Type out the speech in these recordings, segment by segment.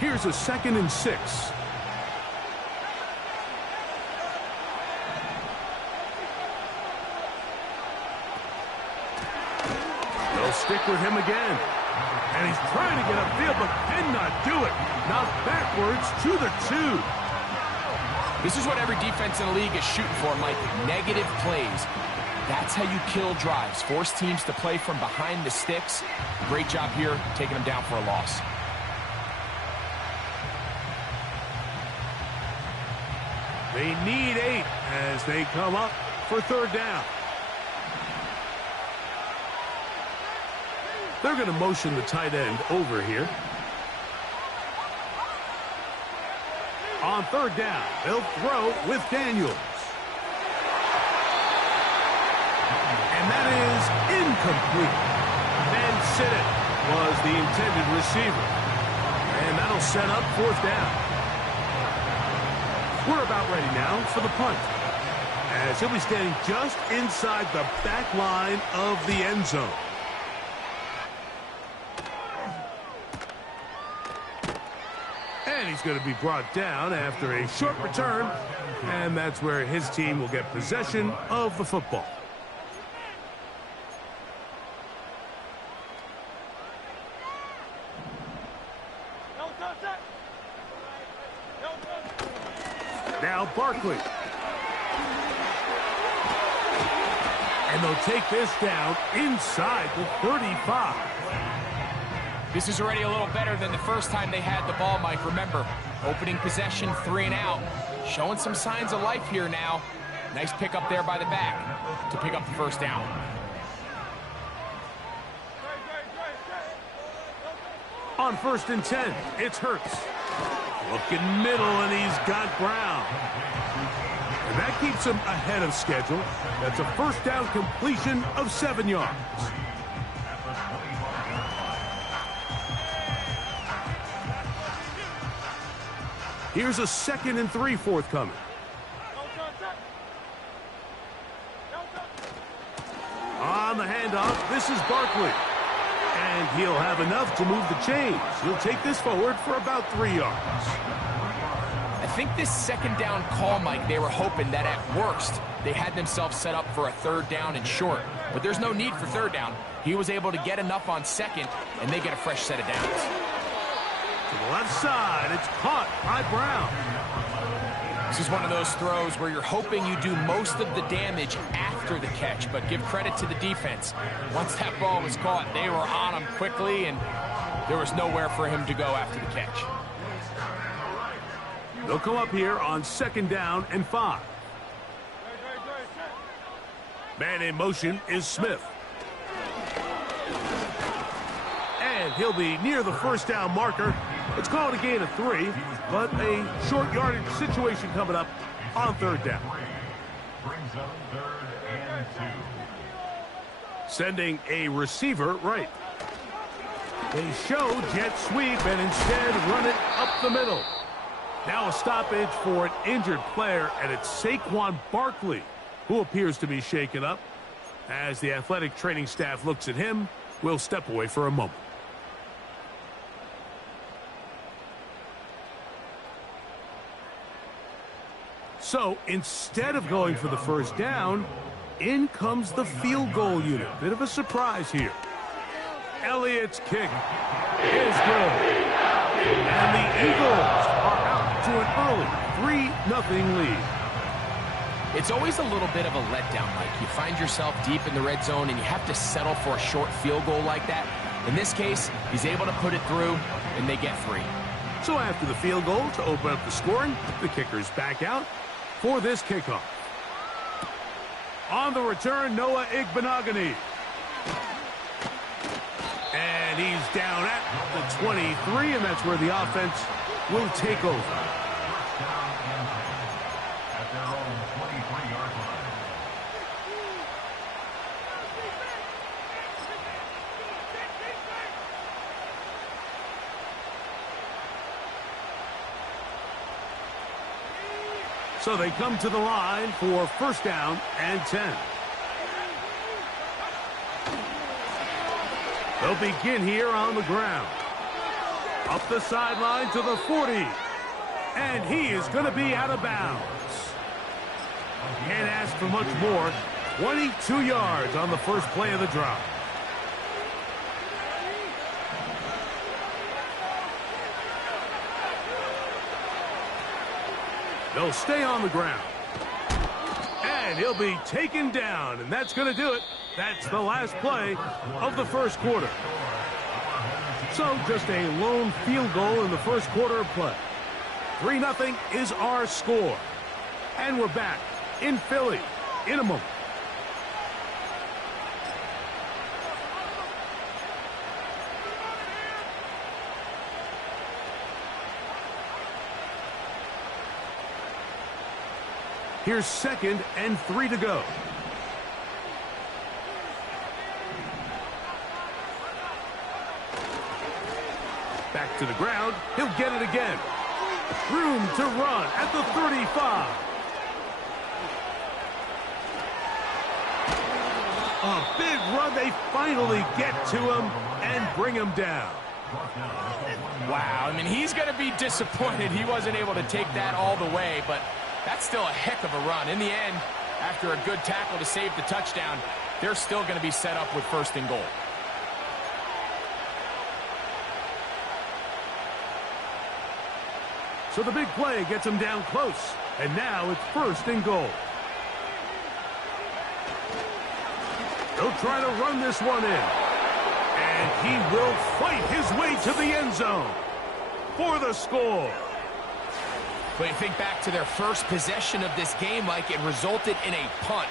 Here's a 2nd and 6. They'll stick with him again. And he's trying to get upfield, but cannot do it. Knocked backwards to the 2. This is what every defense in the league is shooting for, Mike. Negative plays. That's how you kill drives. Force teams to play from behind the sticks. Great job here, taking them down for a loss. They need 8 as they come up for 3rd down. They're going to motion the tight end over here. On 3rd down, they'll throw with Daniels. And that is incomplete. Van Sittett was the intended receiver. And that'll set up 4th down. We're about ready now for the punt, as he'll be standing just inside the back line of the end zone. And he's going to be brought down after a short return, and that's where his team will get possession of the football. Now Barkley. And they'll take this down inside the 35. This is already a little better than the first time they had the ball, Mike. Remember, opening possession, 3 and out. Showing some signs of life here now. Nice pick up there by the back to pick up the 1st down. On 1st and 10, it's Hurts. Looking middle, and he's got Brown. And that keeps him ahead of schedule. That's a 1st down completion of 7 yards. Here's a 2nd and 3 forthcoming. On the handoff, this is Barkley. And he'll have enough to move the chains. He'll take this forward for about 3 yards. I think this 2nd down call, Mike, they were hoping that at worst they had themselves set up for a 3rd down and short. But there's no need for 3rd down. He was able to get enough on 2nd, and they get a fresh set of downs. To the left side, it's caught by Brown. This is one of those throws where you're hoping you do most of the damage after the catch, but give credit to the defense. Once that ball was caught, they were on him quickly, and there was nowhere for him to go after the catch. They'll come up here on 2nd down and 5. Man in motion is Smith. And he'll be near the 1st down marker. It's called a gain of 3, but a short yardage situation coming up on 3rd down. Sending a receiver right. They show jet sweep and instead run it up the middle. Now a stoppage for an injured player, and it's Saquon Barkley who appears to be shaken up. As the athletic training staff looks at him, we'll step away for a moment. So instead of going for the 1st down, in comes the field goal unit. Bit of a surprise here. Elliott's kick is good. And the Eagles are out to an early 3-0 lead. It's always a little bit of a letdown, Mike. You find yourself deep in the red zone and you have to settle for a short field goal like that. In this case, he's able to put it through, and they get 3. So after the field goal to open up the scoring, the kicker's back out for this kickoff. On the return, Noah Igbinoghene. And he's down at the 23, and that's where the offense will take over. So they come to the line for 1st down and 10. They'll begin here on the ground. Up the sideline to the 40. And he is going to be out of bounds. Can't ask for much more. 22 yards on the first play of the drive. They'll stay on the ground. And he'll be taken down, and that's going to do it. That's the last play of the first quarter. So just a lone field goal in the first quarter of play. 3-0 is our score. And we're back in Philly in a moment. Here's 2nd and 3 to go. Back to the ground. He'll get it again. Room to run at the 35. A big run. They finally get to him and bring him down. Wow, I mean, he's going to be disappointed he wasn't able to take that all the way, but that's still a heck of a run. In the end, after a good tackle to save the touchdown, they're still going to be set up with 1st and goal. So the big play gets him down close. And now it's 1st and goal. He'll try to run this one in. And he will fight his way to the end zone for the score. But you think back to their first possession of this game, Mike, it resulted in a punt.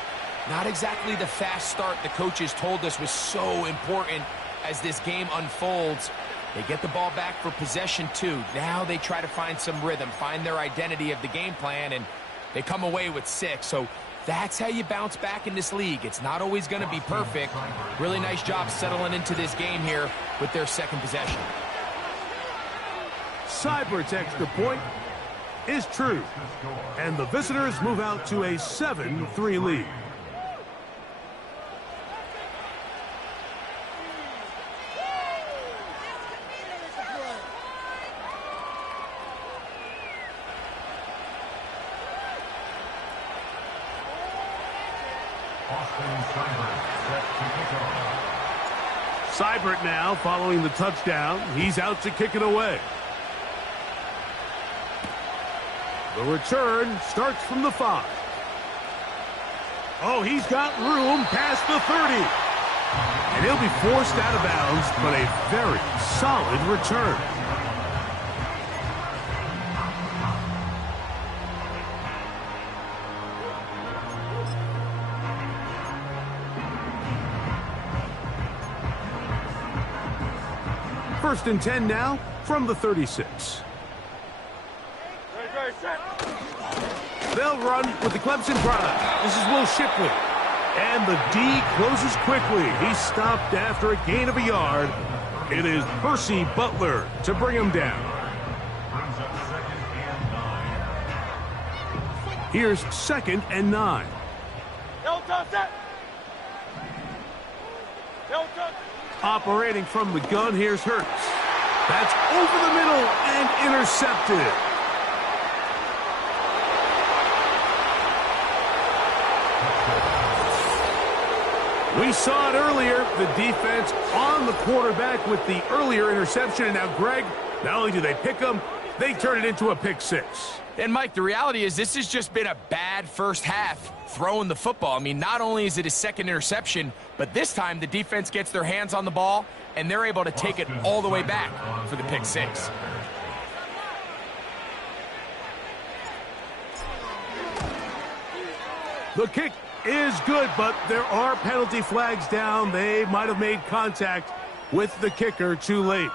Not exactly the fast start the coaches told us was so important as this game unfolds. They get the ball back for possession 2. Now they try to find some rhythm, find their identity of the game plan, and they come away with 6. So that's how you bounce back in this league. It's not always going to be perfect. Really nice job settling into this game here with their 2nd possession. Seibert's extra point is true. And the visitors move out to a 7-3 lead. Seibert now following the touchdown. He's out to kick it away. The return starts from the 5. Oh, he's got room past the 30. And he'll be forced out of bounds, but a very solid return. First and 10 now from the 36. They'll run with the Clemson product. This is Will Shipley. And the D closes quickly. He's stopped after a gain of a yard. It is Percy Butler to bring him down. Here's 2nd and 9. Operating from the gun, here's Hurts. That's over the middle and intercepted. We saw it earlier, the defense on the quarterback with the earlier interception. And now, Greg, not only do they pick him, they turn it into a pick 6. And, Mike, the reality is this has just been a bad first half throwing the football. I mean, not only is it his 2nd interception, but this time the defense gets their hands on the ball, and they're able to take it all the way back for the pick 6. The kick is good, but there are penalty flags down. They might have made contact with the kicker too late.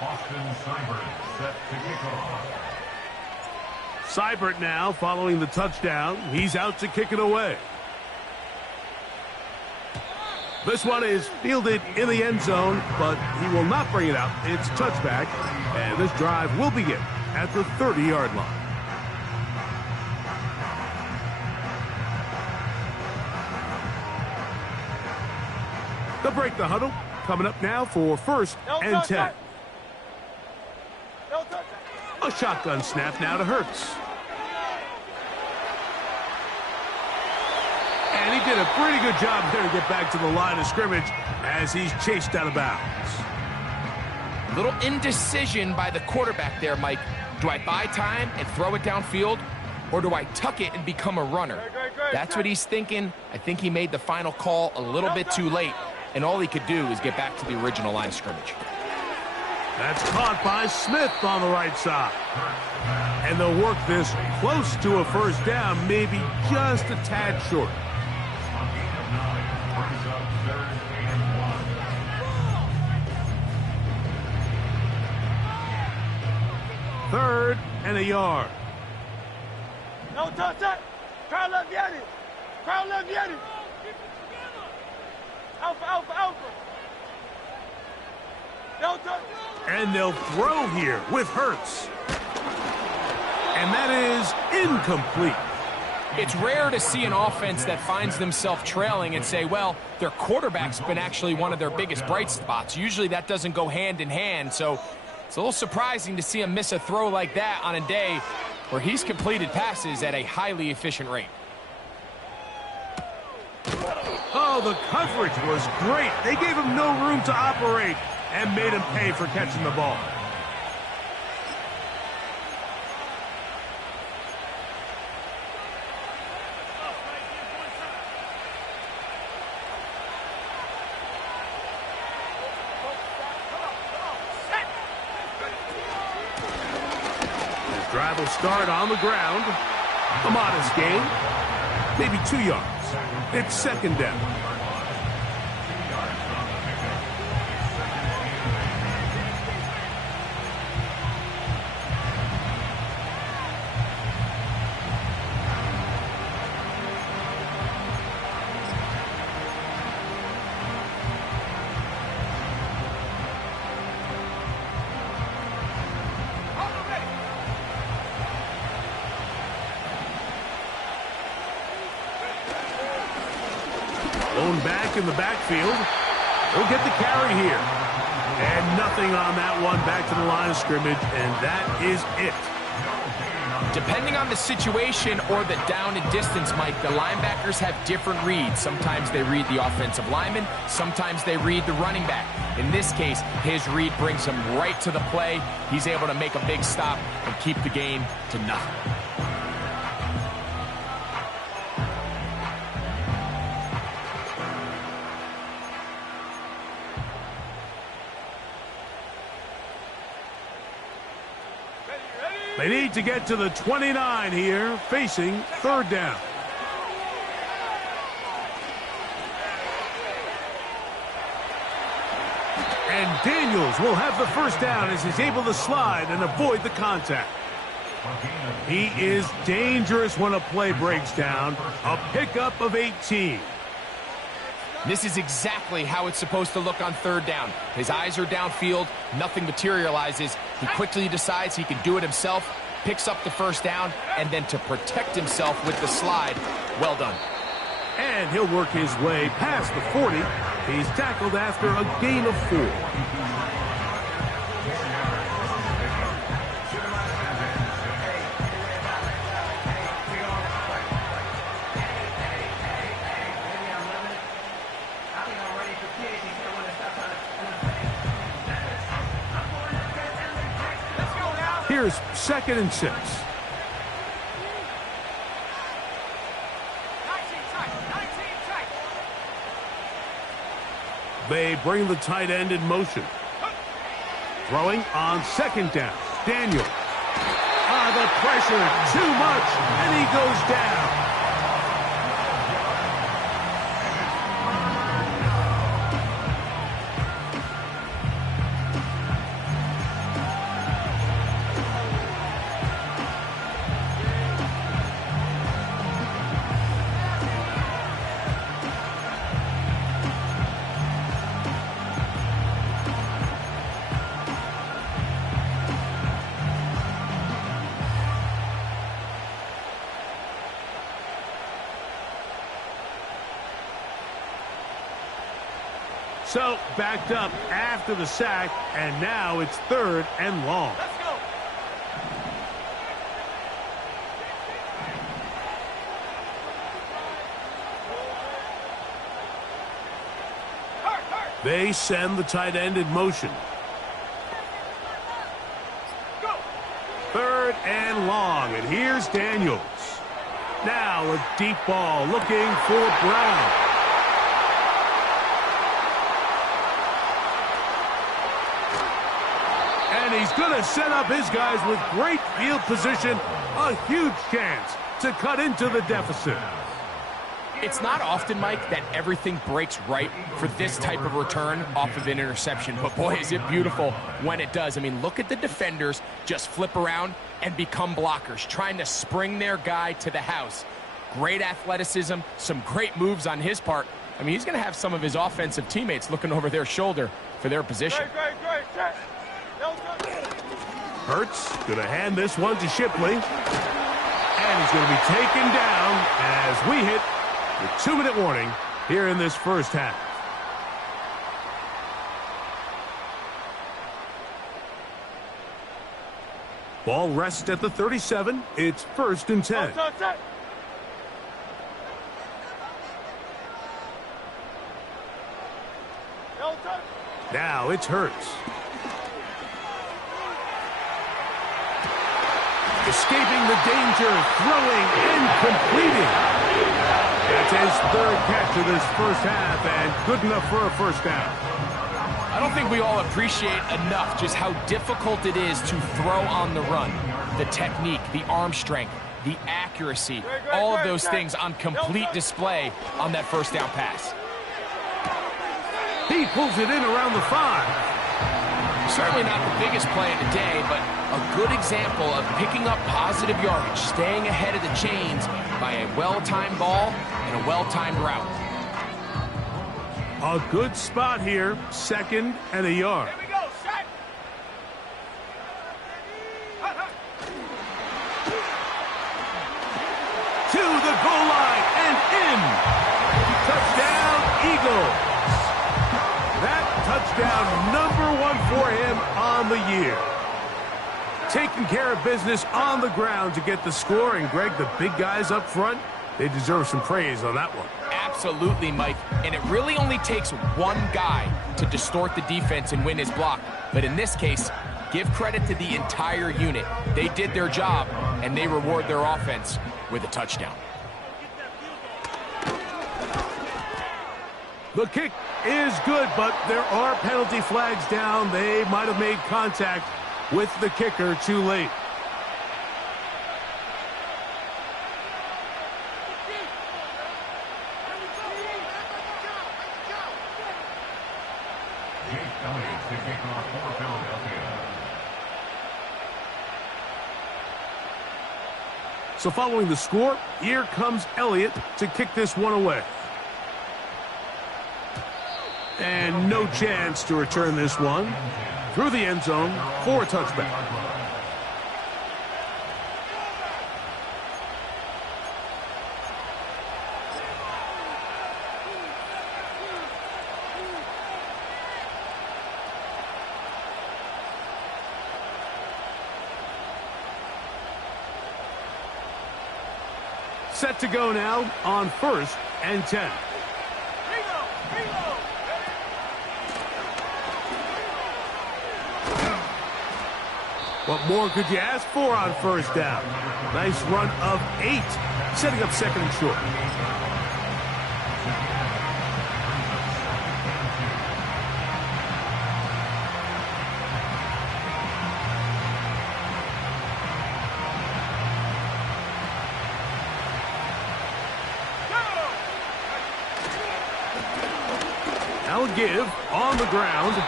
Austin Seibert set to kick off. Seibert now following the touchdown. He's out to kick it away. This one is fielded in the end zone, but he will not bring it out. It's touchback, and this drive will begin at the 30-yard line. They'll break the huddle. Coming up now for 1st and 10. A shotgun snap now to Hurts. And he did a pretty good job there to get back to the line of scrimmage as he's chased out of bounds. A little indecision by the quarterback there, Mike. Do I buy time and throw it downfield, or do I tuck it and become a runner? That's what he's thinking. I think he made the final call a little bit too late, and all he could do is get back to the original line of scrimmage. That's caught by Smith on the right side. And they'll work this close to a first down, maybe just a tad short. Third and a yard. No touch that. Crowd left Yanni. Crowd left Yanni. Alpha, alpha, alpha. No touch. And they'll throw here with Hurts. And that is incomplete. It's rare to see an offense that finds themselves trailing and say, well, their quarterback's been actually one of their biggest bright spots. Usually that doesn't go hand in hand, so it's a little surprising to see him miss a throw like that on a day where he's completed passes at a highly efficient rate. Oh, the coverage was great. They gave him no room to operate and made him pay for catching the ball. This drive will start on the ground. A modest gain, maybe 2 yards. It's second down. Thrown back in the backfield. He'll get the carry here. And nothing on that one, back to the line of scrimmage, and that is it. Depending on the situation or the down and distance, Mike, the linebackers have different reads. Sometimes they read the offensive lineman. Sometimes they read the running back. In this case, his read brings him right to the play. He's able to make a big stop and keep the game to nothing. They need to get to the 29 here, facing third down. And Daniels will have the first down as he's able to slide and avoid the contact. He is dangerous when a play breaks down. A pickup of 18. This is exactly how it's supposed to look on third down. His eyes are downfield, nothing materializes. He quickly decides he can do it himself, picks up the first down, and then to protect himself with the slide, well done. And he'll work his way past the 40. He's tackled after a gain of 4. Here's 2nd and 6. They bring the tight end in motion. Throwing on 2nd down. Daniel. The pressure, too much, and he goes down. So backed up after the sack, and now it's 3rd and long. Let's go. They send the tight end in motion. 3rd and long, and here's Daniels. Now a deep ball looking for Brown. And he's going to set up his guys with great field position. A huge chance to cut into the deficit. It's not often, Mike, that everything breaks right for this type of return off of an interception. But, boy, is it beautiful when it does. I mean, look at the defenders just flip around and become blockers, trying to spring their guy to the house. Great athleticism, some great moves on his part. I mean, he's going to have some of his offensive teammates looking over their shoulder for their position. Great. Check. Hurts going to hand this one to Shipley. And he's going to be taken down as we hit the 2-minute warning here in this first half. Ball rests at the 37. It's 1st and 10. Now it's Hurts. Escaping the danger, throwing and completing. That's his 3rd catch of this first half, and good enough for a first down. I don't think we all appreciate enough just how difficult it is to throw on the run. The technique, the arm strength, the accuracy, all of those things on complete display on that first down pass. He pulls it in around the 5. Certainly not the biggest play of the day, but a good example of picking up positive yardage, staying ahead of the chains by a well-timed ball and a well-timed route. A good spot here, 2nd and a yard. Here we go, shot. To the goal line and in. Touchdown, Eagles. That touchdown, number 1 for him on the year. Taking care of business on the ground to get the score, and Greg, the big guys up front, they deserve some praise on that one. Absolutely, Mike. And it really only takes one guy to distort the defense and win his block. But in this case, give credit to the entire unit. They did their job, and they reward their offense with a touchdown. The kick is good, but there are penalty flags down. They might have made contact with the kicker too late. Jake Elliott to kick off for Philadelphia. So following the score, here comes Elliott to kick this one away. And no chance to return this one through the end zone for a touchback. Set to go now on 1st and 10. What more could you ask for on first down? Nice run of 8, setting up 2nd and short. Now a give on the ground.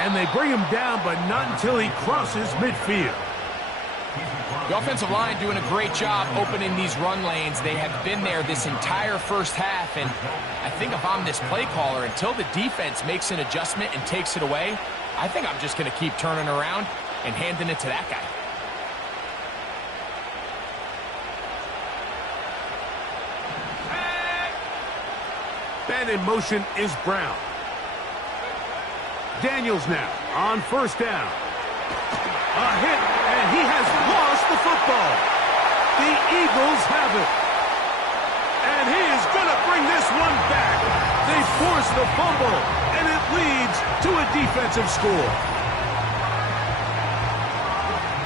And they bring him down, but not until he crosses midfield. The offensive line doing a great job opening these run lanes. They have been there this entire first half, and I think if I'm this play caller, until the defense makes an adjustment and takes it away, I think I'm just going to keep turning around and handing it to that guy. And in motion is Brown. Daniels now on first down. A hit, and he has lost the football. The Eagles have it. And he is going to bring this one back. They force the fumble, and it leads to a defensive score.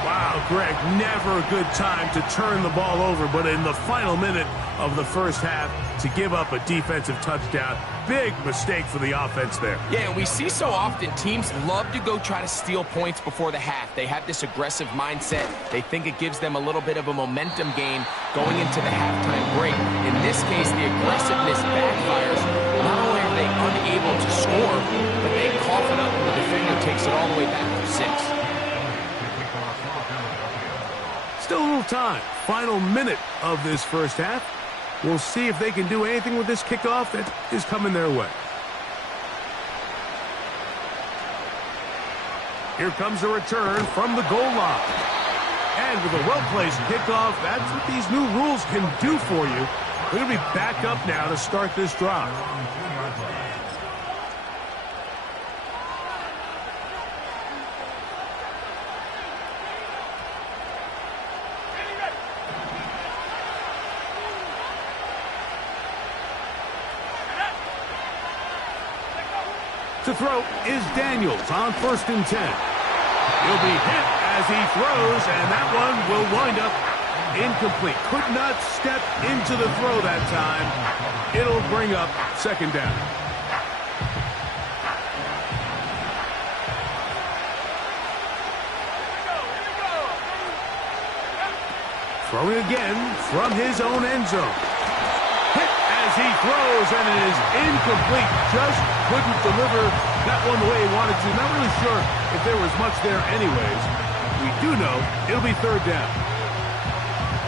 Wow, Greg, never a good time to turn the ball over, but in the final minute of the first half, to give up a defensive touchdown, big mistake for the offense there. Yeah, and we see so often teams love to go try to steal points before the half. They have this aggressive mindset. They think it gives them a little bit of a momentum gain going into the halftime break. In this case, the aggressiveness backfires. Not only are they unable to score, but they cough it up and the defender takes it all the way back for 6. Still a little time. Final minute of this first half. We'll see if they can do anything with this kickoff that is coming their way. Here comes a return from the goal line. And with a well-placed kickoff, that's what these new rules can do for you. We're going to be back up now to start this drive. To throw is Daniels on 1st and 10. He'll be hit as he throws, and that one will wind up incomplete. Could not step into the throw that time. It'll bring up 2nd down. Throwing again from his own end zone. Hit as he throws, and it is incomplete. Just couldn't deliver that one the way he wanted to. Not really sure if there was much there anyways. We do know it'll be 3rd down.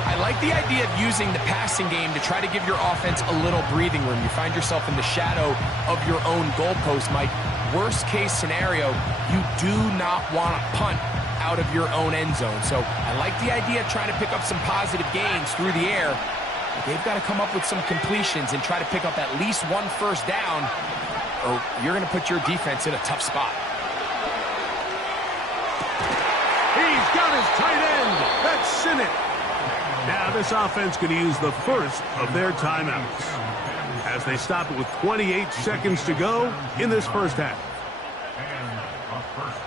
I like the idea of using the passing game to try to give your offense a little breathing room. You find yourself in the shadow of your own goalpost, Mike. Worst case scenario, you do not want to punt out of your own end zone. So I like the idea of trying to pick up some positive gains through the air. But they've got to come up with some completions and try to pick up at least 1 first down, or you're going to put your defense in a tough spot. He's got his tight end. That's Sinnott. Now this offense going to use the first of their timeouts as they stop it with 28 seconds to go in this first half.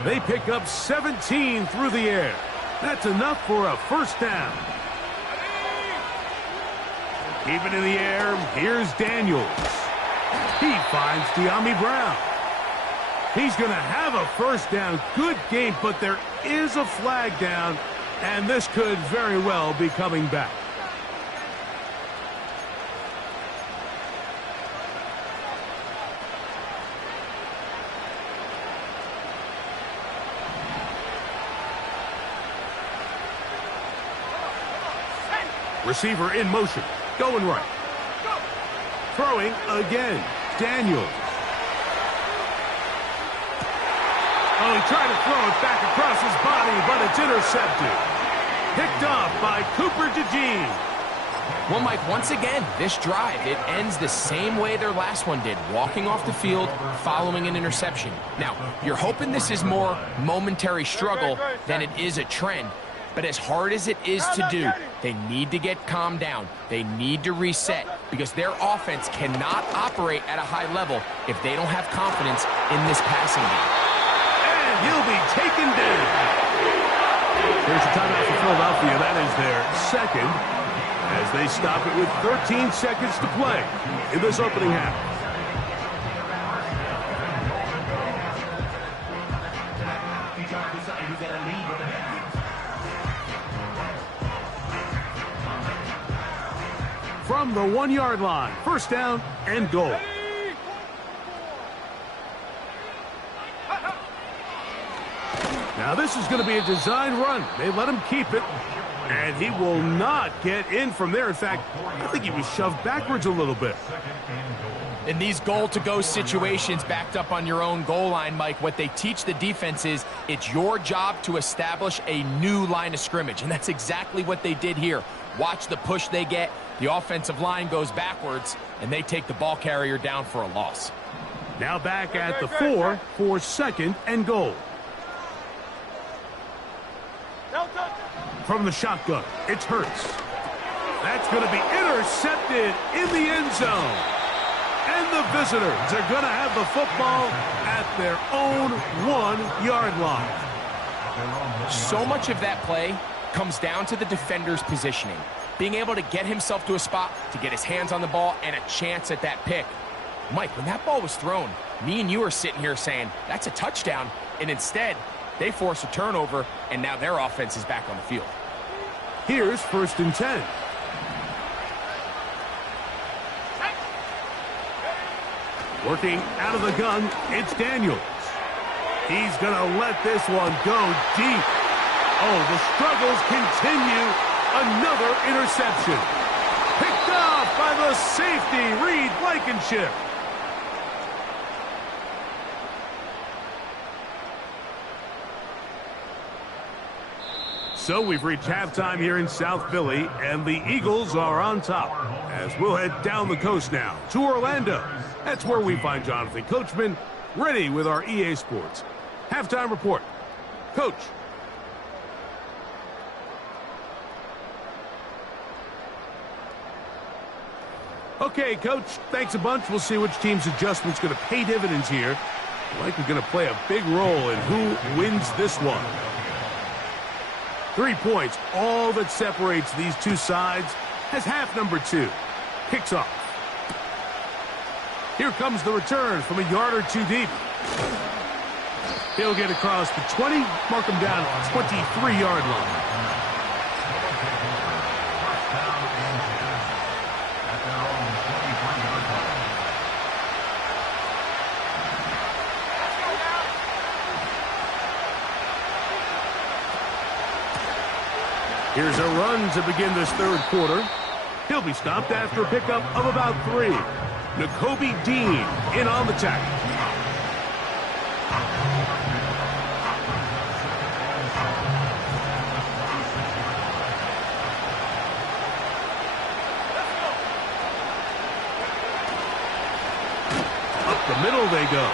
They pick up 17 through the air. That's enough for a first down. Keep it in the air. Here's Daniels. He finds Dyami Brown. He's going to have a first down. Good game, but there is a flag down, and this could very well be coming back. Receiver in motion. Going right. Throwing again. Daniels. Oh, he tried to throw it back across his body, but it's intercepted. Picked off by Cooper DeJean. Well, Mike, once again, this drive, it ends the same way their last one did. Walking off the field, following an interception. Now, you're hoping this is more momentary struggle than it is a trend. But as hard as it is to do, they need to get calmed down. They need to reset because their offense cannot operate at a high level if they don't have confidence in this passing game. And he'll be taken down. Here's a timeout for Philadelphia. That is their 2nd as they stop it with 13 seconds to play in this opening half. From the 1-yard line, first down and goal. Now this is going to be a design run. They let him keep it, and he will not get in from there. In fact, I think he was shoved backwards a little bit. In these goal-to-go situations backed up on your own goal line, Mike, what they teach the defense is it's your job to establish a new line of scrimmage, and that's exactly what they did here. Watch the push they get. The offensive line goes backwards, and they take the ball carrier down for a loss. Now back at the 4 for 2nd and goal. From the shotgun, it's Hurts. That's going to be intercepted in the end zone. And the visitors are going to have the football at their own 1-yard line. So much of that play comes down to the defender's positioning. Being able to get himself to a spot, to get his hands on the ball, and a chance at that pick. Mike, when that ball was thrown, me and you are sitting here saying, that's a touchdown. And instead, they force a turnover, and now their offense is back on the field. Here's 1st and 10. Working out of the gun, it's Daniels. He's going to let this one go deep. Oh, the struggles continue. Another interception. Picked off by the safety, Reed Blankenship. So we've reached halftime here in South Philly, and the Eagles are on top. As we'll head down the coast now to Orlando. That's where we find Jonathan Coachman, ready with our EA Sports halftime report. Coach. Okay, Coach, thanks a bunch. We'll see which team's adjustment's going to pay dividends here. Likely going to play a big role in who wins this one. 3 points, all that separates these two sides, as half number 2 kicks off. Here comes the return from a yard or 2 deep. He'll get across the 20, mark him down at the 23-yard line. Here's a run to begin this 3rd quarter. He'll be stopped after a pickup of about 3. Nakobe Dean in on the tackle. Up the middle they go.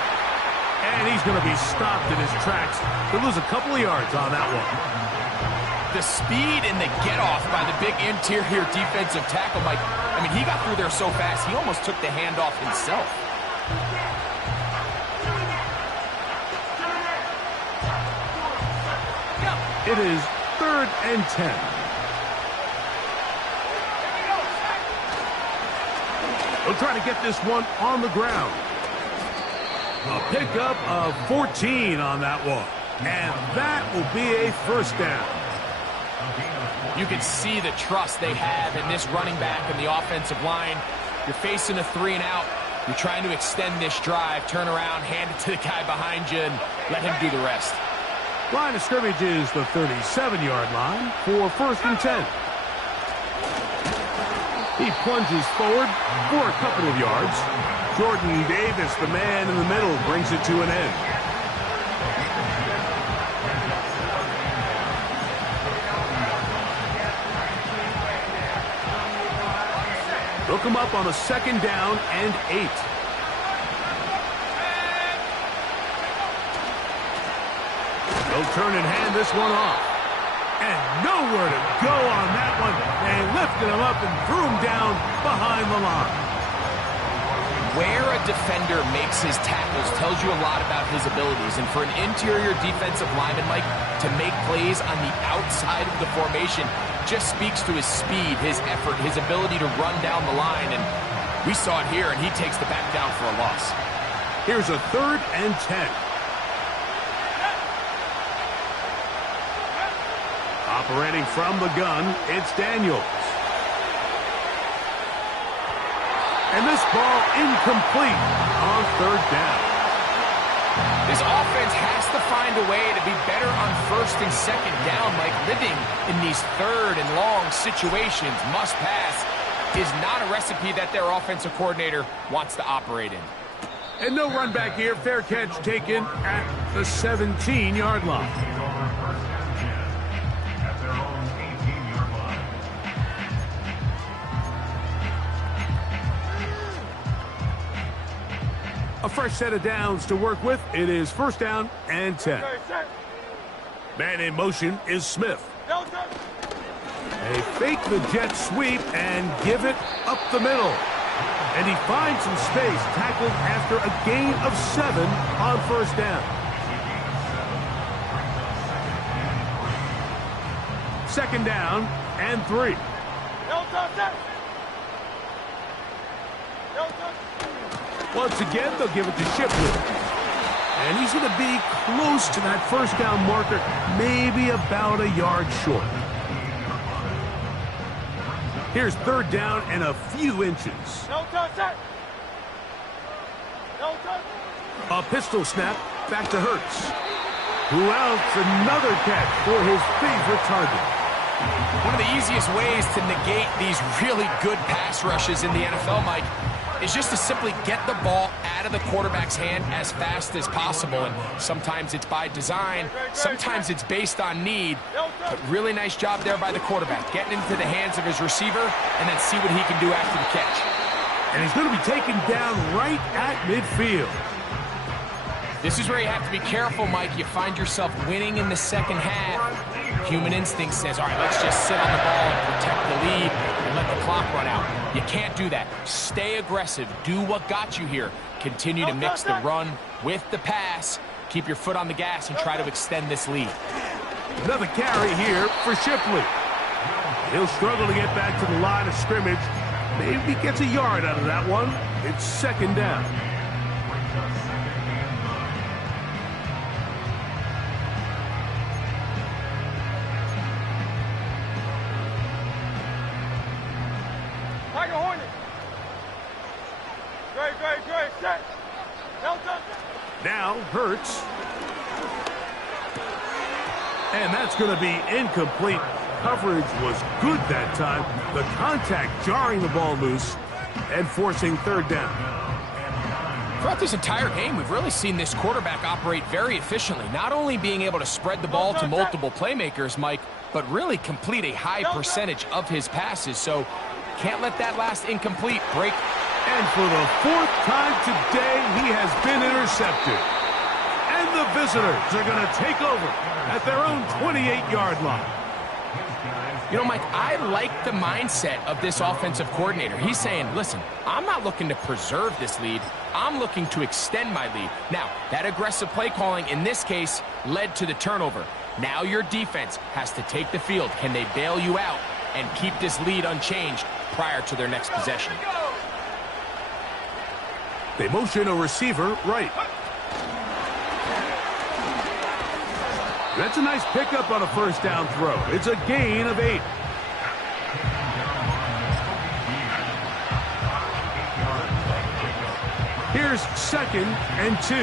And he's going to be stopped in his tracks. He'll lose a couple of yards on that one. The speed and the get-off by the big interior defensive tackle, Mike. I mean, he got through there so fast, he almost took the handoff himself. It is 3rd and 10. They'll try to get this one on the ground. A pickup of 14 on that one. And that will be a 1st down. You can see the trust they have in this running back and the offensive line. You're facing a 3 and out. You're trying to extend this drive, turn around, hand it to the guy behind you, and let him do the rest. Line of scrimmage is the 37-yard line for 1st and 10. He plunges forward for a couple of yards. Jordan Davis, the man in the middle, brings it to an end. They'll come up on a 2nd down and 8. They'll turn and hand this one off. And nowhere to go on that one. They lifted him up and threw him down behind the line. Where a defender makes his tackles tells you a lot about his abilities. And for an interior defensive lineman, Mike, to make plays on the outside of the formation just speaks to his speed, his effort, his ability to run down the line. And we saw it here, and he takes the back down for a loss. Here's a 3rd and 10. Operating from the gun, it's Daniels. And this ball incomplete on 3rd down. This offense has to find a way to be better on 1st and 2nd down, like living in these 3rd and long situations. Must pass is not a recipe that their offensive coordinator wants to operate in. And no run back here. Fair catch taken at the 17-yard line. At their own 18-yard line. A fresh set of downs to work with. It is first down and 10. Man in motion is Smith. They fake the jet sweep and give it up the middle. And he finds some space, tackled after a gain of 7 on first down. Second down and 3. Once again, they'll give it to Shipley. And he's going to be close to that first down marker, maybe about a yard short. Here's third down and a few inches. A pistol snap back to Hurts. Who else? Another catch for his favorite target. One of the easiest ways to negate these really good pass rushes in the NFL, Mike, is just to simply get the ball out of the quarterback's hand as fast as possible. And sometimes it's by design, sometimes it's based on need. But really nice job there by the quarterback, getting into the hands of his receiver and then see what he can do after the catch. And he's going to be taken down right at midfield. This is where you have to be careful, Mike. You find yourself winning in the second half. Human instinct says, all right, let's just sit on the ball and protect the lead and let the clock run out. You can't do that. Stay aggressive. Do what got you here. Continue to mix the run with the pass. Keep your foot on the gas and try to extend this lead. Another carry here for Shipley. He'll struggle to get back to the line of scrimmage. Maybe gets a yard out of that one. It's second down. Now Hurts. And that's going to be incomplete. Coverage was good that time. The contact jarring the ball loose and forcing third down. Throughout this entire game, we've really seen this quarterback operate very efficiently, not only being able to spread the ball to multiple playmakers, Mike, but really complete a high percentage of his passes. So can't let that last incomplete break. And for the fourth time today, he has been intercepted. And the visitors are going to take over at their own 28-yard line. You know, Mike, I like the mindset of this offensive coordinator. He's saying, listen, I'm not looking to preserve this lead. I'm looking to extend my lead. Now, that aggressive play calling in this case led to the turnover. Now your defense has to take the field. Can they bail you out and keep this lead unchanged prior to their next possession? They motion a receiver right. That's a nice pickup on a first down throw. It's a gain of 8. Here's second and 2.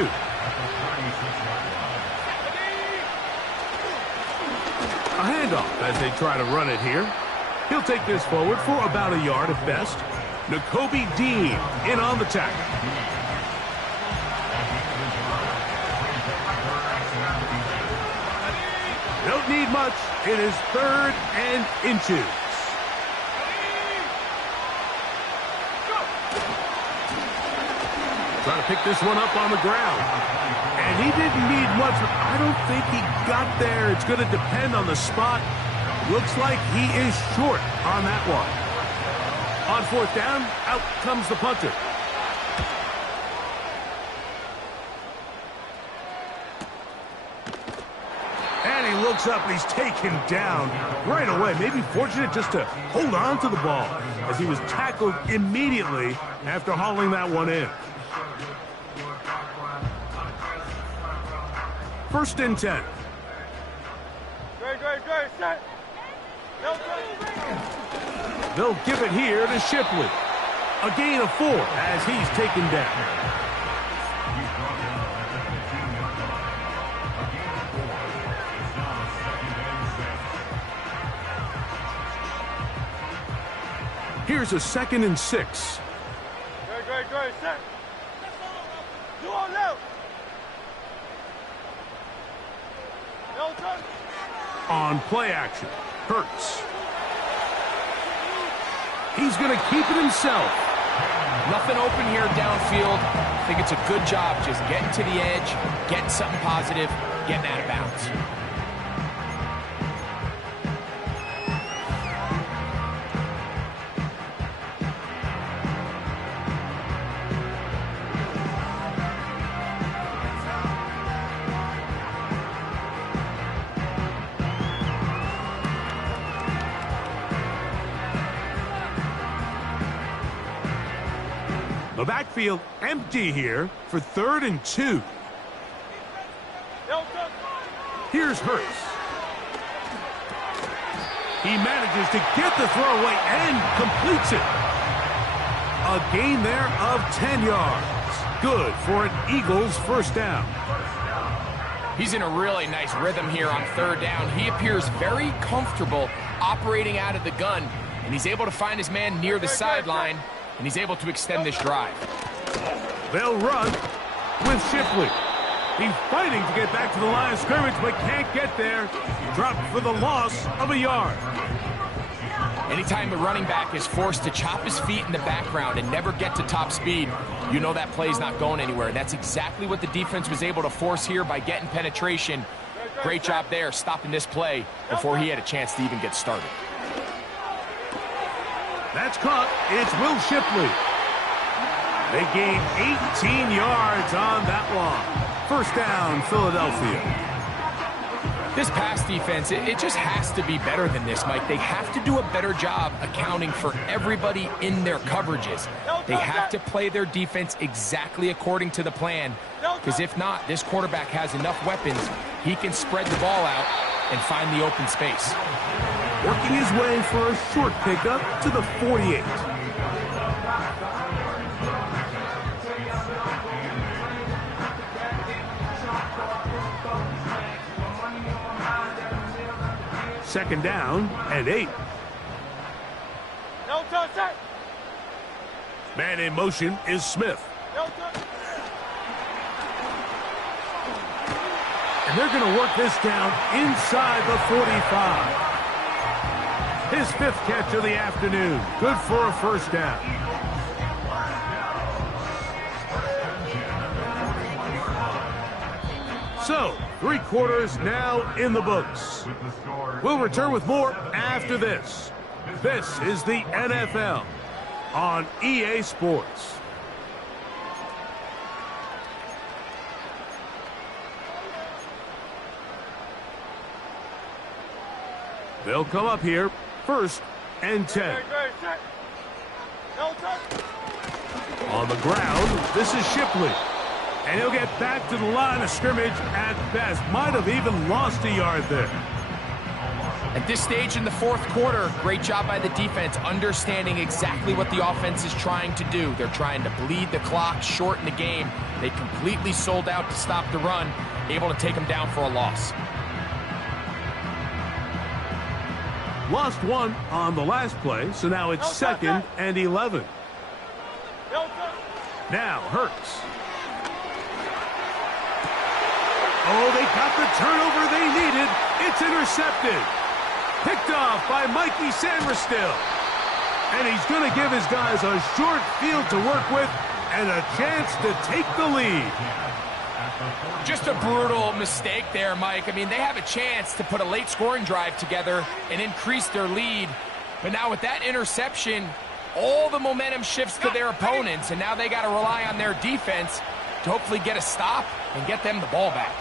A handoff as they try to run it here. He'll take this forward for about a yard at best. Nakobe Dean in on the tackle. Don't need much. It is third and inches. Trying to pick this one up on the ground. And he didn't need much, but I don't think he got there. It's going to depend on the spot. Looks like he is short on that one. On fourth down, out comes the punter. And he looks up and he's taken down right away. Maybe fortunate just to hold on to the ball as he was tackled immediately after hauling that one in. First and 10. Great, set. They'll give it here to Shipley. A gain of 4 as he's taken down. Here's a second and 6. Great, set. You on left. On play action, Hurts. He's going to keep it himself. Nothing open here downfield. think it's a good job just getting to the edge, getting something positive, getting out of bounds. The backfield empty here for 3rd and 2. Here's Hurts. He manages to get the throw away and completes it. A gain there of 10 yards. Good for an Eagles first down. He's in a really nice rhythm here on 3rd down. He appears very comfortable operating out of the gun, and he's able to find his man near the sideline, and he's able to extend this drive. They'll run with Shipley. He's fighting to get back to the line of scrimmage, but can't get there. Dropped for the loss of a yard. Anytime the running back is forced to chop his feet in the background and never get to top speed, you know that play's not going anywhere. And that's exactly what the defense was able to force here by getting penetration. Great job there, stopping this play before he had a chance to even get started. That's caught. It's Will Shipley. They gain 18 yards on that one. First down, Philadelphia. This pass defense, it just has to be better than this, Mike. They have to do a better job accounting for everybody in their coverages. They have to play their defense exactly according to the plan, because if not, this quarterback has enough weapons. He can spread the ball out and find the open space. Working his way for a short pickup to the 48. Second down and 8. Man in motion is Smith. And they're going to work this down inside the 45. His 5th catch of the afternoon. Good for a first down. So, 3 quarters now in the books. We'll return with more after this. This is the NFL on EA Sports. They'll come up here, 1st and 10. On the ground, this is Shipley. And he'll get back to the line of scrimmage at best. Might have even lost a yard there. At this stage in the 4th quarter, great job by the defense, understanding exactly what the offense is trying to do. They're trying to bleed the clock, shorten the game. They completely sold out to stop the run, able to take them down for a loss. Lost 1 on the last play, so now it's 2nd and 11. Now Hurts. Oh, they got the turnover they needed. It's intercepted. Picked off by Mikey Sainristil. And he's going to give his guys a short field to work with and a chance to take the lead. Just a brutal mistake there, Mike. I mean, they have a chance to put a late scoring drive together and increase their lead. But now with that interception, all the momentum shifts to their opponents, and now they got to rely on their defense to hopefully get a stop and get them the ball back.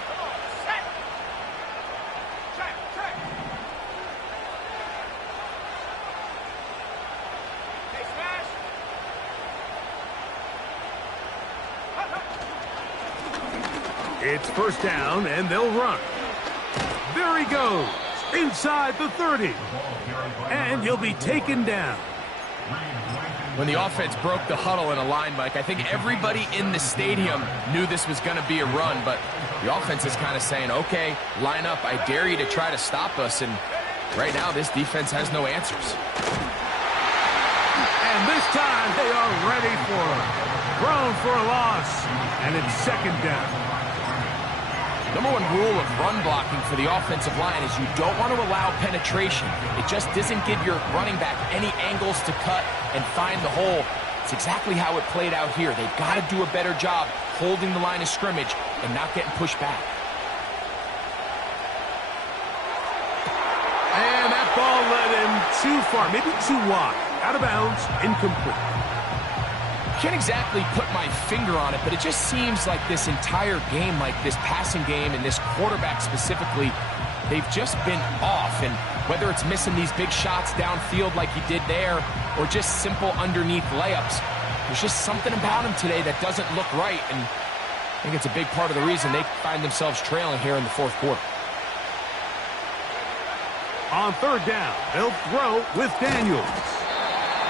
It's first down, and they'll run. There he goes, inside the 30. And he'll be taken down. When the offense broke the huddle in a line, Mike, I think everybody in the stadium knew this was going to be a run, but the offense is kind of saying, okay, line up, I dare you to try to stop us, and right now this defense has no answers. And this time they are ready for him. Thrown for a loss, and it's 2nd down. Number 1 rule of run blocking for the offensive line is you don't want to allow penetration. It just doesn't give your running back any angles to cut and find the hole It's exactly how it played out here. They've got to do a better job holding the line of scrimmage and not getting pushed back. And that ball led him too far, maybe too wide. Out of bounds, incomplete. Can't exactly put my finger on it, but it just seems like this entire game, like this passing game and this quarterback specifically, they've just been off. And whether it's missing these big shots downfield like he did there or just simple underneath layups, there's just something about him today that doesn't look right. And I think it's a big part of the reason they find themselves trailing here in the fourth quarter. On third down, they'll throw with Daniels.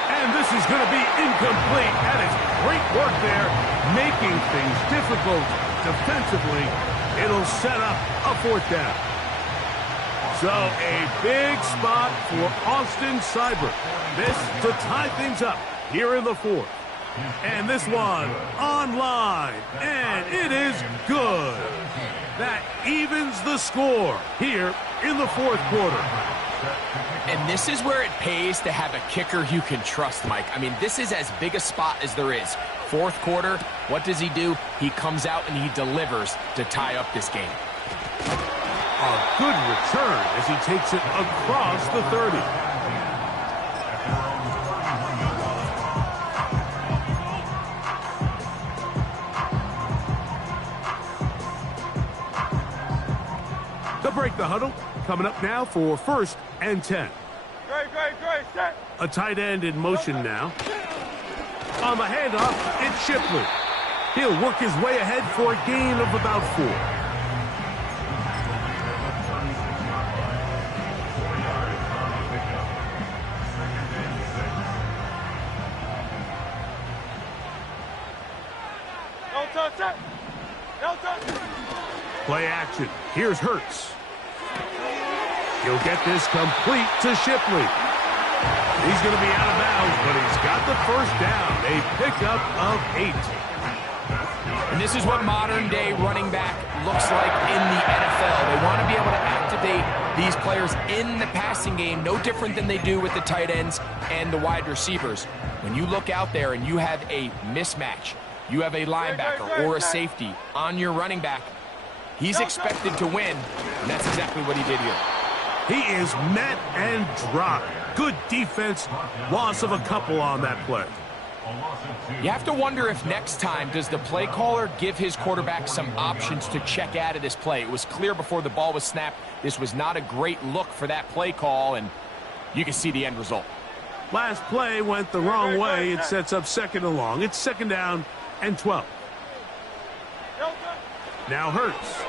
And this is going to be incomplete. That is great work there, making things difficult defensively. It'll set up a fourth down. So a big spot for Austin Seibert. This to tie things up here in the fourth. And this one online. And it is good. That evens the score here in the fourth quarter. And this is where it pays to have a kicker you can trust, Mike. I mean, this is as big a spot as there is. Fourth quarter, what does he do? He comes out and he delivers to tie up this game. A good return as he takes it across the 30. To break the huddle, coming up now for 1st and 10. Great, set. A tight end in motion now. On the handoff, it's Shipley. He'll work his way ahead for a gain of about 4. No touch, set. No touch. Play action. Here's Hurts. He'll get this complete to Shipley. He's going to be out of bounds, but he's got the first down. A pickup of 8. And this is what modern-day running back looks like in the NFL. They want to be able to activate these players in the passing game, no different than they do with the tight ends and the wide receivers. When you look out there and you have a mismatch, you have a linebacker or a safety on your running back, he's expected to win, and that's exactly what he did here. He is met and dropped. Good defense. Loss of a couple on that play. You have to wonder if next time does the play caller give his quarterback some options to check out of this play. It was clear before the ball was snapped. This was not a great look for that play call, and you can see the end result. Last play went the wrong way. It sets up 2nd and long. It's 2nd down and 12. Now Hurts.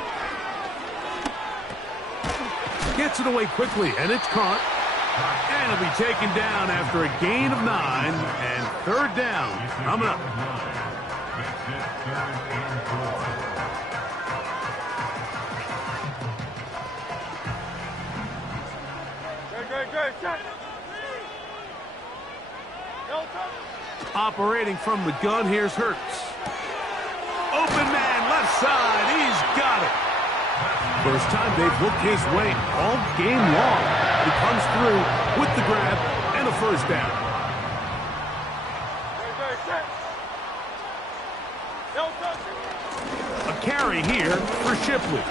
Gets it away quickly, and it's caught. And it'll be taken down after a gain of 9, and 3rd down coming up. Great, set. No touch. Operating from the gun, here's Hurts. Open man, left side, he's got it. First time they've looked his way all game long. He comes through with the grab and a first down. Great, set. No touch. A carry here for Shipley.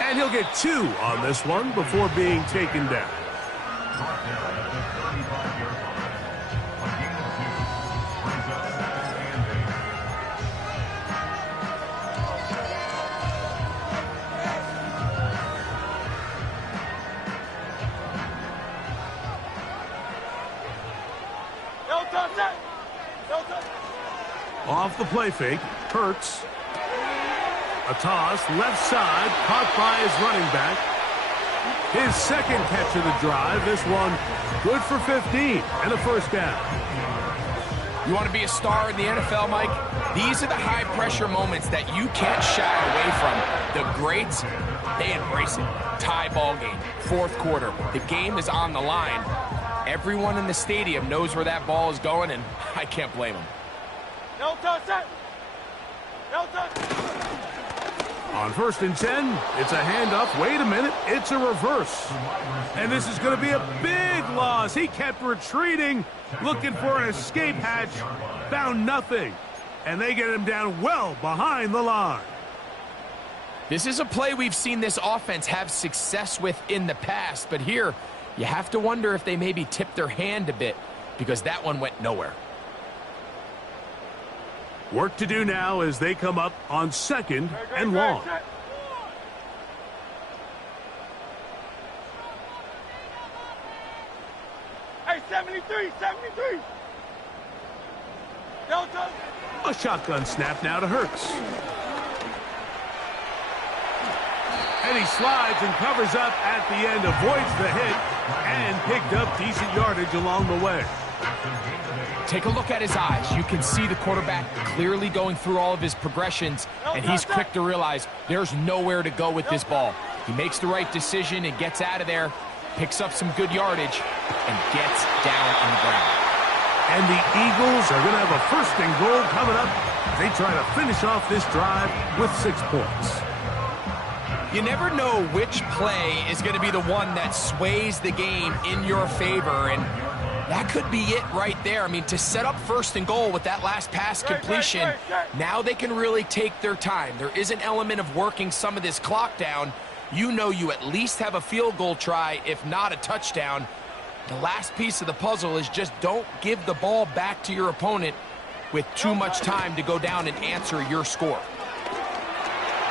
And he'll get 2 on this one before being taken down. Off the play fake, Hurts. A toss, left side, caught by his running back. His 2nd catch of the drive. This one good for 15 and a first down. You want to be a star in the NFL, Mike? These are the high-pressure moments that you can't shy away from. The greats, they embrace it. Tie ball game, 4th quarter. The game is on the line. Everyone in the stadium knows where that ball is going, and I can't blame them. No touch, set. No touch. On 1st and 10, it's a handoff. Wait a minute, it's a reverse. And this is going to be a big loss. He kept retreating, looking for an escape hatch, found nothing. And they get him down well behind the line. This is a play we've seen this offense have success with in the past, but here you have to wonder if they maybe tipped their hand a bit because that one went nowhere. Work to do now as they come up on 2nd and long. Hey, 73, 73. Delta. A shotgun snap now to Hurts. And he slides and covers up at the end, avoids the hit, and picked up decent yardage along the way. Take a look at his eyes. You can see the quarterback clearly going through all of his progressions, and he's quick to realize there's nowhere to go with this ball. He makes the right decision and gets out of there, picks up some good yardage, and gets down on the ground. And the Eagles are going to have a 1st and goal coming up. They try to finish off this drive with 6 points. You never know which play is going to be the one that sways the game in your favor, and that could be it right there. I mean, to set up 1st and goal with that last pass completion, now they can really take their time. There is an element of working some of this clock down. You know you at least have a field goal try, if not a touchdown. The last piece of the puzzle is just don't give the ball back to your opponent with too much time to go down and answer your score.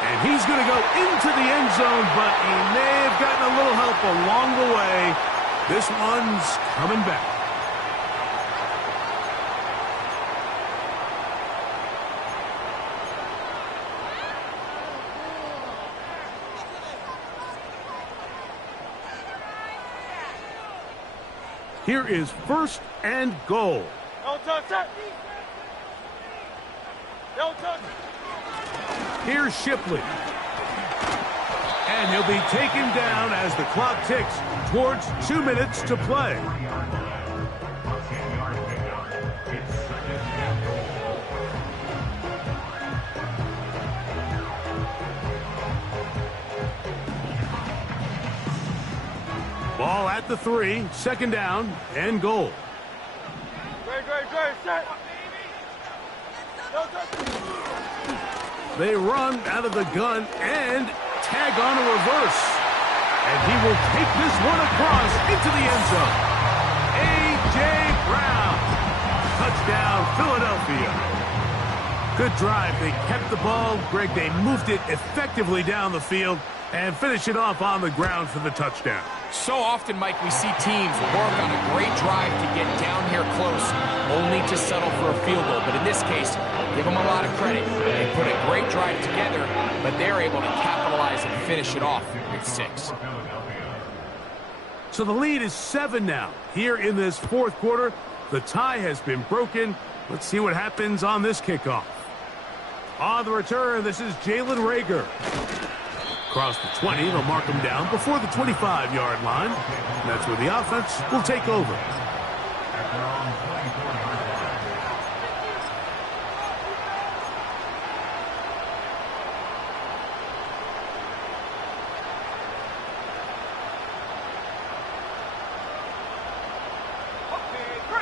And he's going to go into the end zone, but he may have gotten a little help along the way. This one's coming back. Here is 1st and goal. Don't touch it. Don't touch it. Here's Shipley. And he'll be taken down as the clock ticks towards 2 minutes to play. Ball at the 3, 2nd down and goal. Great, set. Don't touch it. They run out of the gun and tag on a reverse. And he will take this one across into the end zone. A.J. Brown. Touchdown, Philadelphia. Good drive. They kept the ball. Greg, they moved it effectively down the field and finish it off on the ground for the touchdown. So often, Mike, we see teams work on a great drive to get down here close, only to settle for a field goal. But in this case, give them a lot of credit. They put a great drive together, but they're able to capitalize and finish it off with 6. So the lead is 7 now. Here in this 4th quarter, the tie has been broken. Let's see what happens on this kickoff. On the return, this is Jalen Reagor. Across the 20, they'll mark him down before the 25-yard line. And that's where the offense will take over.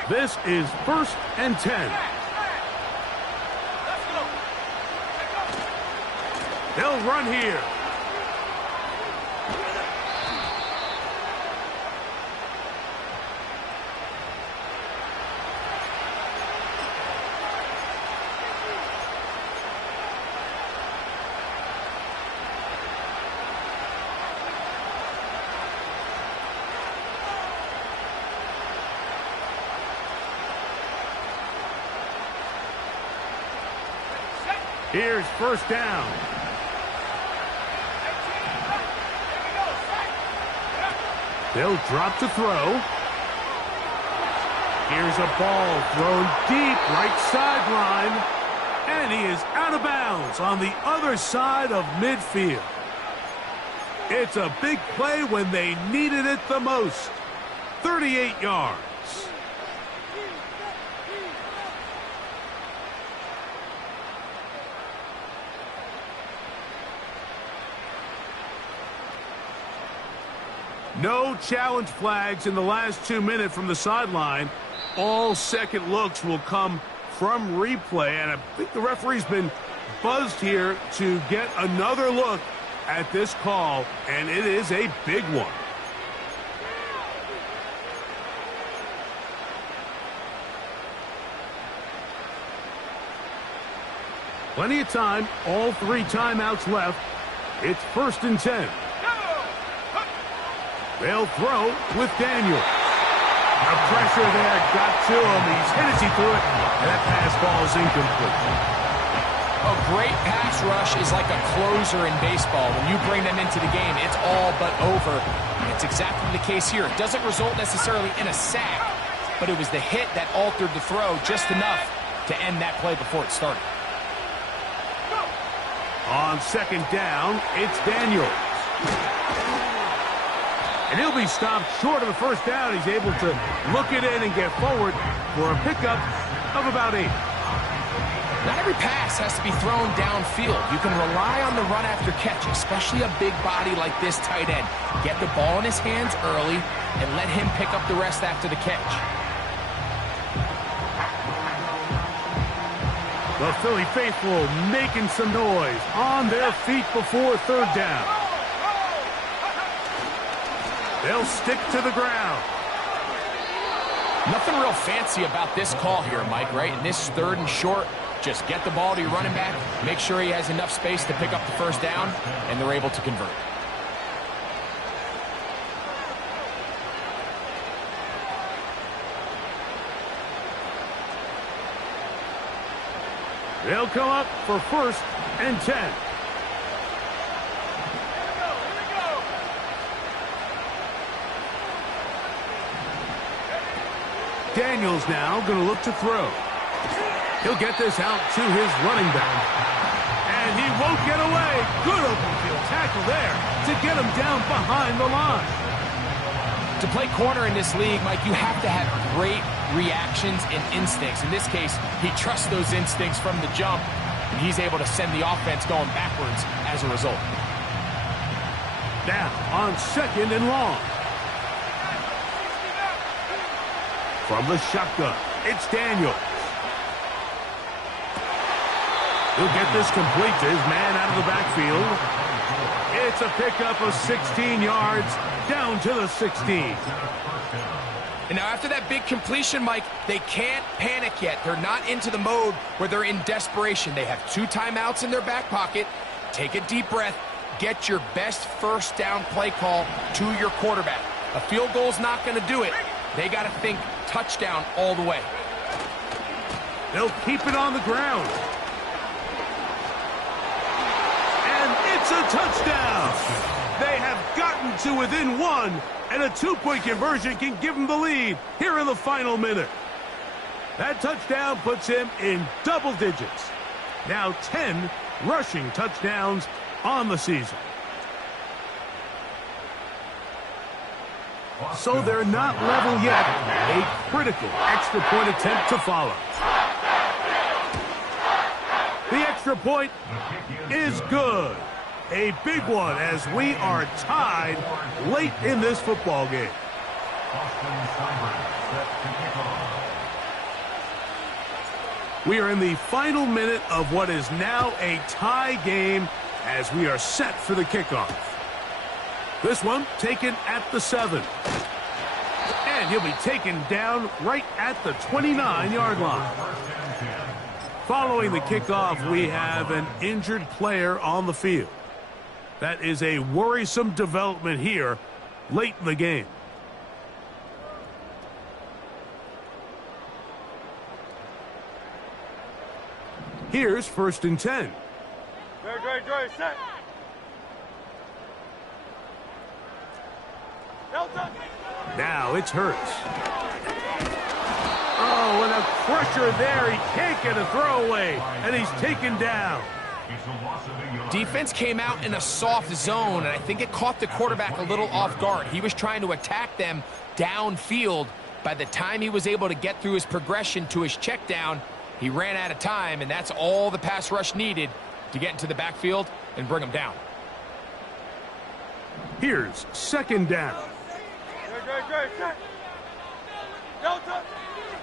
This is 1st and 10. They'll run here. Here's 1st down. They'll drop to throw. Here's a ball thrown deep right sideline. And he is out of bounds on the other side of midfield. It's a big play when they needed it the most. 38 yards. No challenge flags in the last 2 minutes from the sideline. All second looks will come from replay, and I think the referee's been buzzed here to get another look at this call, and it is a big one. Plenty of time, all 3 timeouts left. It's 1st and 10. They'll throw with Daniel. The pressure there got to him. He's hit as he threw it, and that pass ball is incomplete. A great pass rush is like a closer in baseball. When you bring them into the game, it's all but over. It's exactly the case here. It doesn't result necessarily in a sack, but it was the hit that altered the throw just enough to end that play before it started. On 2nd down, it's Daniels. And he'll be stopped short of the 1st down. He's able to look it in and get forward for a pickup of about 8. Not every pass has to be thrown downfield. You can rely on the run after catch, especially a big body like this tight end. Get the ball in his hands early and let him pick up the rest after the catch. The Philly faithful making some noise on their feet before 3rd down. They'll stick to the ground. Nothing real fancy about this call here, Mike, right? In this 3rd and short, just get the ball to your running back, make sure he has enough space to pick up the 1st down, and they're able to convert. They'll come up for 1st and 10. Daniels now going to look to throw. He'll get this out to his running back. And he won't get away. Good open field tackle there to get him down behind the line. To play corner in this league, Mike, you have to have great reactions and instincts. In this case, he trusts those instincts from the jump, and he's able to send the offense going backwards as a result. Now on 2nd and long. From the shotgun, it's Daniels. He'll get this complete to his man out of the backfield. It's a pickup of 16 yards down to the 16. And now after that big completion, Mike, they can't panic yet. They're not into the mode where they're in desperation. They have 2 timeouts in their back pocket. Take a deep breath. Get your best 1st down play call to your quarterback. A field goal's not going to do it. They got to think touchdown all the way. They'll keep it on the ground. And it's a touchdown. They have gotten to within 1, and a 2-point conversion can give them the lead here in the final minute. That touchdown puts him in double digits. Now 10 rushing touchdowns on the season. So they're not level yet. A critical extra point attempt to follow. The extra point is good. A big one as we are tied late in this football game. We are in the final minute of what is now a tie game as we are set for the kickoff. This one taken at the 7. And he'll be taken down right at the 29-yard line. Following the kickoff, we have an injured player on the field. That is a worrisome development here late in the game. Here's 1st and 10. Dre, set. Now it's Hurts. Oh, and a crusher there. He can't get a throwaway, and he's taken down. Defense came out in a soft zone, and I think it caught the quarterback a little off guard. He was trying to attack them downfield. By the time he was able to get through his progression to his check down, he ran out of time, and that's all the pass rush needed to get into the backfield and bring him down. Here's 2nd down.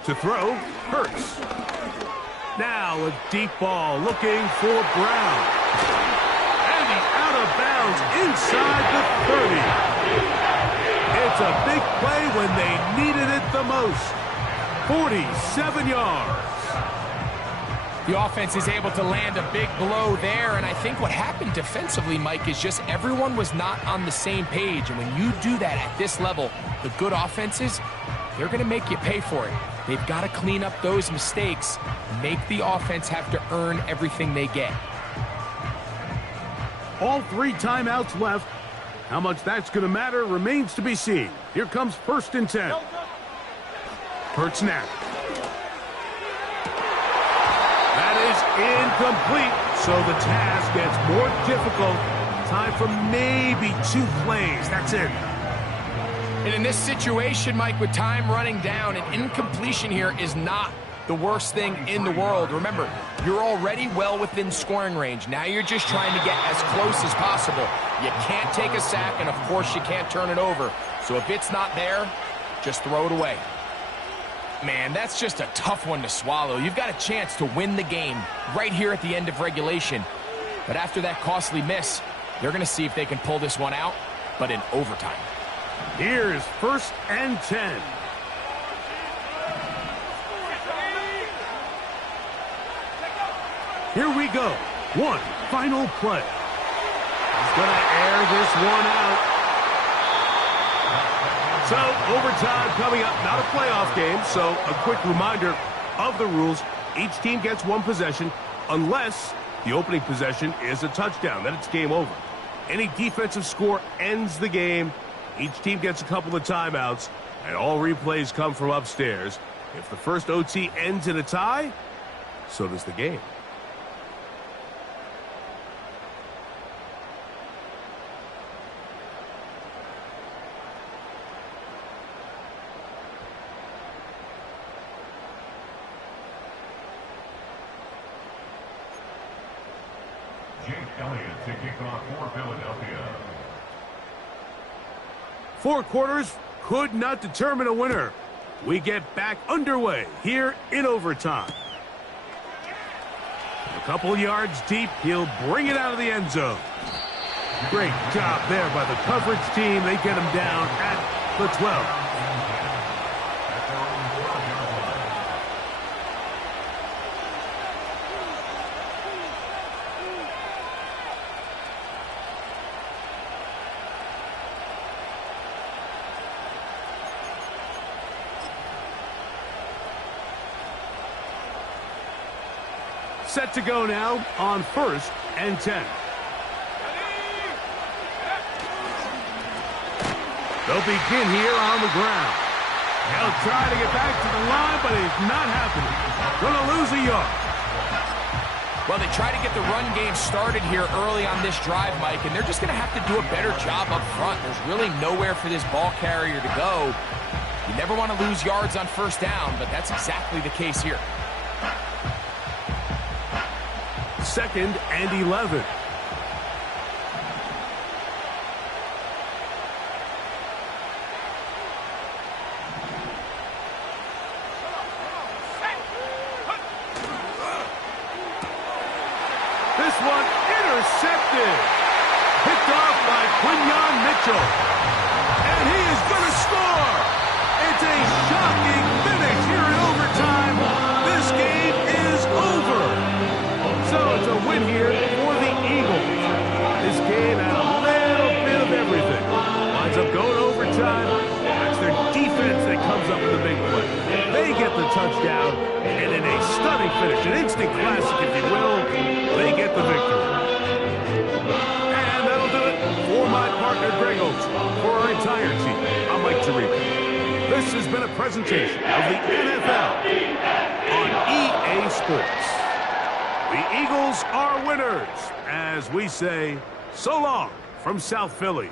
To throw, Hurts. Now a deep ball looking for Brown. And he's out of bounds inside the 30. It's a big play when they needed it the most. 47 yards. The offense is able to land a big blow there, and I think what happened defensively, Mike, is just everyone was not on the same page. And when you do that at this level, the good offenses, they're going to make you pay for it. They've got to clean up those mistakes, make the offense have to earn everything they get. All 3 timeouts left. How much that's going to matter remains to be seen. Here comes 1st and 10. Hurts snap. That is incomplete, so the task gets more difficult. Time for maybe 2 plays. That's it. And in this situation, Mike, with time running down, an incompletion here is not the worst thing in the world. Remember, you're already well within scoring range. Now you're just trying to get as close as possible. You can't take a sack, and of course you can't turn it over. So if it's not there, just throw it away. Man, that's just a tough one to swallow. You've got a chance to win the game right here at the end of regulation. But after that costly miss, they're going to see if they can pull this one out, but in overtime. Here's 1st and 10. Here we go. One final play. He's going to air this one out. So, overtime coming up. Not a playoff game, so a quick reminder of the rules. Each team gets 1 possession unless the opening possession is a touchdown. Then it's game over. Any defensive score ends the game. Each team gets a couple of timeouts, and all replays come from upstairs. If the first OT ends in a tie, so does the game. Jake Elliott to kick off for Philadelphia. 4 quarters could not determine a winner. We get back underway here in overtime. A couple yards deep, he'll bring it out of the end zone. Great job there by the coverage team. They get him down at the 12. Set to go now on 1st and 10. They'll begin here on the ground. They'll try to get back to the line, but it's not happening. Gonna lose a yard. Well, they try to get the run game started here early on this drive, Mike, and they're just going to have to do a better job up front. There's really nowhere for this ball carrier to go. You never want to lose yards on 1st down, but that's exactly the case here. 2nd and 11. This one intercepted. Picked off by Quinyon Mitchell. And he is going to score. It's a shocking finish here in overtime. This game is over. So it's a win here for the Eagles. This game had a little bit of everything. Winds up going overtime. That's their defense that comes up with the big play. They get the touchdown, and in a stunning finish, an instant classic, if you will, they get the victory. And that'll do it for my partner, Greg Oates. For our entire team, I'm Mike Tirico. This has been a presentation of the NFL on EA Sports. The Eagles are winners, as we say, so long from South Philly.